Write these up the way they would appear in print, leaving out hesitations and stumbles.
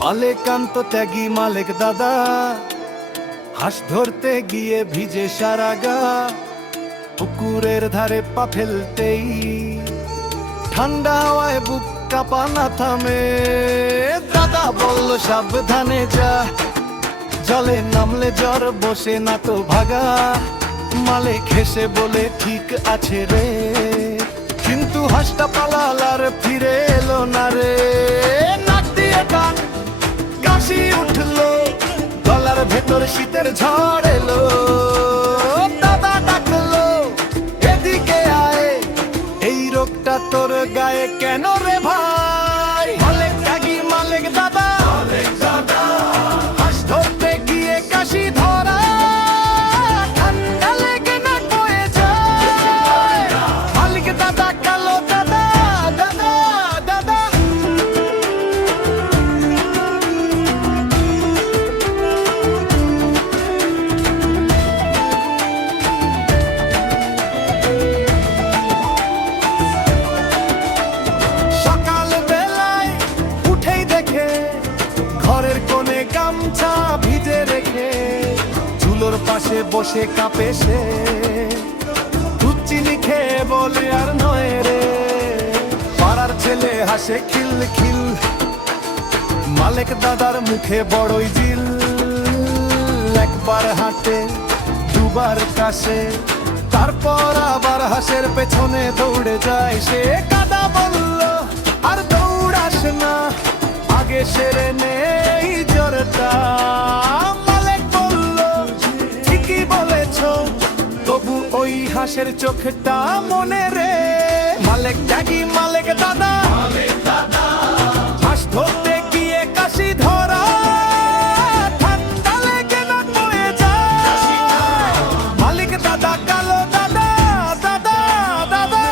মালেকান্ত ত্যাগী মালেক দাদা, হাঁস ধরতে গিয়ে ভিজে সারা গা, পুকুরের ধারে পা ফেলতেই ঠান্ডা হাওয়ায় বুক কাঁপা না থামে। দাদা বলল সাবধানে যা, জলে নামলে জ্বর বসে না তো ভাগা। মালেক হেসে বলে ঠিক আছে রে, কিন্তু হাঁসটা পালাল আর ফিরে এলো না রে। নাক দিয়ে কান কাশি উঠলো, গলার ভেতর শীতের ঝড় এলো। দাদা ডাকলো এদিকে আয়, এই রোগটা তোর গায়ে কেন রে ভাই? মালেক ত্যাগী মালেক দাদা, হাঁস ধরতে গিয়ে কাশি ধরা, ঠান্ডা লেগে নাক বয়ে যায়। মালিক দাদা কালো দাদা, দাদা দাদা। সকাল বেলায় উঠেই দেখে ঘরের কোণে গামছা ভিজে রেখে, চুলোর পাশে বসে কাঁপে সে। দুধ চিনি খেয়ে বলে আর নয় রে, পাড়ার ছেলে হাসে খিল খিল। মালেক দাদার মুখে বড়ই জিল, একবার হাঁটে দুবার কাশে, তারপর আবার হাঁসের পেছনে দৌড়ে যায় সে। কাদা বলল আর দৌড়াস না, আগে সেরে নেই জ্বরটা। মালেক বলল ঠিকই বলেছ, তবু ওই হাঁসের চোখটা মনে রে। মালেক ত্যাগী মালেক দাদা, হাঁস ধরতে গিয়ে কাশি ধরা, ঠান্ডা লেগে নাক বয়ে যায়। মালিক দাদা কালো দাদা, দাদা দাদা।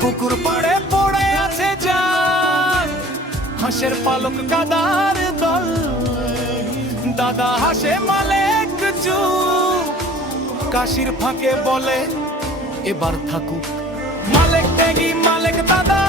পুকুর পাড়ে পড়ে আছে জাল, হাঁসের পালক কাদার দল। দাদা হাসে মালেক চুপ, কাশির ফাঁকে বলে এবার থাকুক। মালেক ত্যাগী মালেক দাদা,